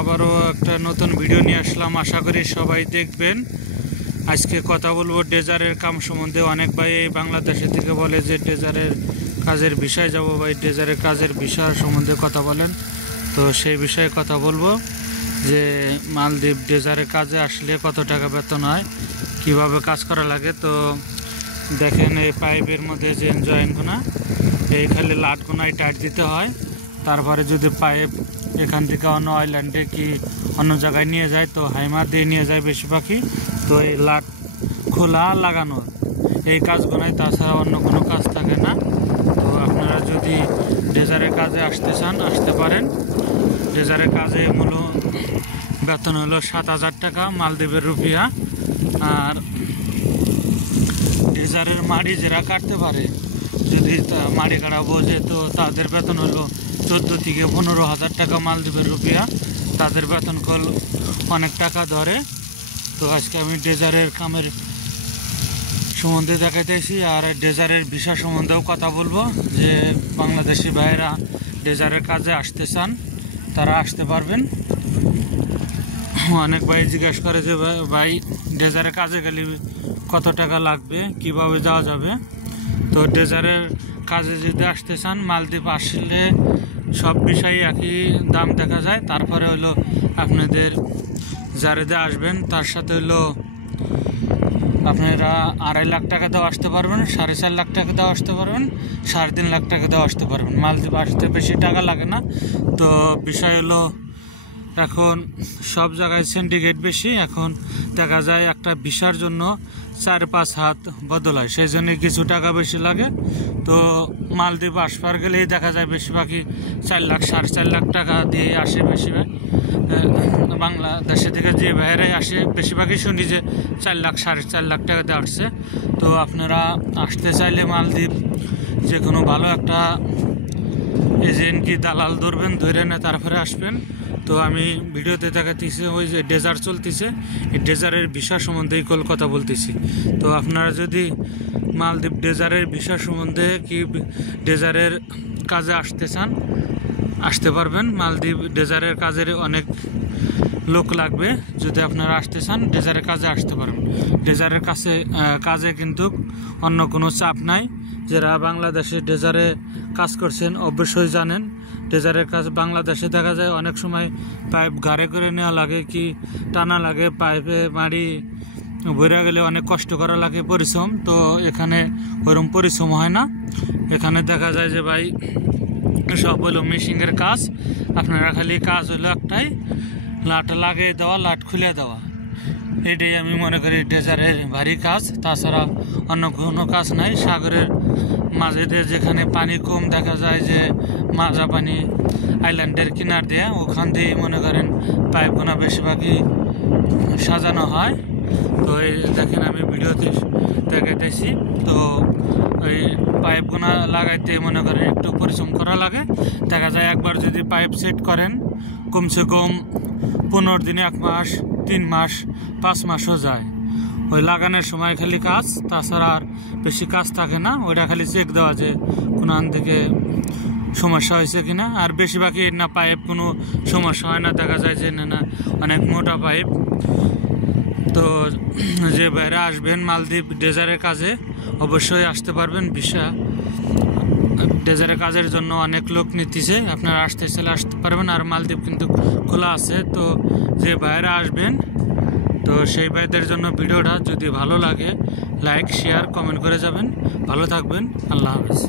আবারও একটা নতুন ভিডিও নিয়ে আসলাম, আশা করি সবাই দেখবেন। আজকে কথা বলবো ডেজারের কাম সম্বন্ধে। অনেক ভাই এই বাংলাদেশের থেকে বলে যে ডেজারের কাজের বিষয় যাব ভাই, ডেজারের কাজের বিষয় সম্বন্ধে কথা বলেন। তো সেই বিষয়ে কথা বলবো যে মালদ্বীপ ডেজারের কাজে আসলে কত টাকা বেতন হয়, কিভাবে কাজ করা লাগে। তো দেখেন এই পাইপের মধ্যে যে জয়েন্টগুনা, এই খালি লাটগুনায় টাইট দিতে হয়। তারপরে যদি পাইপ এখান থেকে অন্য আইল্যান্ডে কি অন্য জায়গায় নিয়ে যায় তো হাইমার দিয়ে নিয়ে যায় বেশিরভাগই। তো এই লাট খোলা লাগানো এই কাজগুলোই, তাছাড়া অন্য কোনো কাজ থাকে না। তো আপনারা যদি ডেজারের কাজে আসতে চান আসতে পারেন। ডেজারের কাজে মূল বেতন হলো 7,000 টাকা মালদ্বীপের রুপিয়া। আর ডেজারের মাড়ি যারা কাটতে পারে, যদি মাড়ি কাটা বোঝে, তো তাদের বেতন হলো 14 থেকে 15,000 টাকা মালদ্বীপের রুপিয়া। তাদের বেতন কল অনেক টাকা ধরে। তো আজকে আমি ডেজারের কামের সম্বন্ধে দেখাইতেছি, আর ডেজারের ভিসা সম্বন্ধেও কথা বলবো। যে বাংলাদেশি ভাইয়েরা ডেজারের কাজে আসতে চান তারা আসতে পারবেন। অনেক ভাই জিজ্ঞাসা করে যে ভাই ডেজারের কাজে গেলে কত টাকা লাগবে, কিভাবে যাওয়া যাবে। তো ডেজারের কাজে যদি আসতে চান মালদ্বীপ আসলে সব বিষয়ে একই দাম দেখা যায়। তারপরে হলো আপনাদের যারেদে আসবেন তার সাথে হলো আপনারা 2.5 লাখ টাকা দেওয়া আসতে পারবেন, 4.5 লাখ টাকা দেওয়া আসতে পারবেন, 3.5 লাখ টাকা দেওয়া আসতে পারবেন। মালদ্বীপ আসতে বেশি টাকা লাগে না। তো বিষয় হলো এখন সব জায়গায় সিন্ডিকেট বেশি। এখন দেখা যায় একটা ভিসার জন্য 4-5 হাত বদল হয়, সেই জন্য কিছু টাকা বেশি লাগে। তো মালদ্বীপ আসবার গেলেই দেখা যায় বেশিরভাগই 4 লাখ 4.5 লাখ টাকা দিয়ে আসে। বেশিরভাগ বাংলাদেশে থেকে যে বাইরে আসে বেশিরভাগই শুনি যে 4 লাখ 4.5 লাখ টাকা দিয়ে আসছে। তো আপনারা আসতে চাইলে মালদ্বীপ যে কোনো ভালো একটা এজেন্ট কি দালাল ধরবেন, ধরে না তারপরে আসবেন। তো আমি ভিডিওতে দেখাতেছি ওই যে ডেজার চলতেছে, এই ডেজারের ভিসা সম্বন্ধেই কথা বলতেছি। তো আপনারা যদি মালদ্বীপ ডেজারের ভিসা সম্বন্ধে কি ডেজারের কাজে আসতে চান আসতে পারবেন। মালদ্বীপ ডেজারের কাজের অনেক লোক লাগবে। যদি আপনারা আসতে চান ডেজারের কাজে আসতে পারবেন। ডেজারের কাজে কিন্তু অন্য কোনো চাপ নাই। যারা বাংলাদেশে ডেজারে কাজ করছেন অবশ্যই জানেন ডেজারের কাজ বাংলাদেশে দেখা যায় অনেক সময় পাইপ গাড়ে করে নেওয়া লাগে, কি টানা লাগে, পাইপে মাড়ি ভরে গেলে অনেক কষ্ট করা লাগে, পরিশ্রম। তো এখানে ওরকম পরিশ্রম হয় না। এখানে দেখা যায় যে ভাই সব হলো মেশিনের কাজ। আপনারা খালি কাজ হলো একটাই, লাট লাগিয়ে দেওয়া, লাট খুলে দেওয়া। এটাই আমি মনে করি ডেজারের ভারী কাজ। তাছাড়া অন্য কোনো কাজ নাই। সাগরের মাঝে দিয়ে যেখানে পানি কম দেখা যায়, যে মাজা পানি আইল্যান্ডের কিনার দিয়ে, ওখান দিয়ে মনে করেন পাইপগুলো বেশিরভাগই সাজানো হয়। তো এই দেখেন আমি ভিডিওতে দেখাইতেছি। তো ওই পাইপগুলো লাগাইতে মনে করেন একটু পরিশ্রম করা লাগে। দেখা যায় একবার যদি পাইপ সেট করেন কমসে কম 15 দিনে 1 মাস, 3 মাস, 5 মাসও যায়। ওই লাগানোর সময় খালি কাজ, তাছাড়া আর বেশি কাজ থাকে না। ওইটা খালি চেক দেওয়া যে কোনো আন থেকে সমস্যা হয়েছে কিনা। আর বেশিরভাগই না পাইপ কোনো সমস্যা হয় না, দেখা যায় যে না অনেক মোটা পাইপ। তো যে বাইরে আসবেন মালদ্বীপ ডেজারের কাজে অবশ্যই আসতে পারবেন। ভিসা ডেজারের কাজের জন্য অনেক লোক নিতেছে, আপনারা আসতে চাইলে আসতে পারবেন। আর মালদ্বীপ কিন্তু খোলা আছে। তো যে বাইরে আসবেন তো সেই ভাইদের জন্য ভিডিওটা যদি ভালো লাগে লাইক শেয়ার কমেন্ট করে যাবেন। ভালো থাকবেন, আল্লাহ হাফেজ।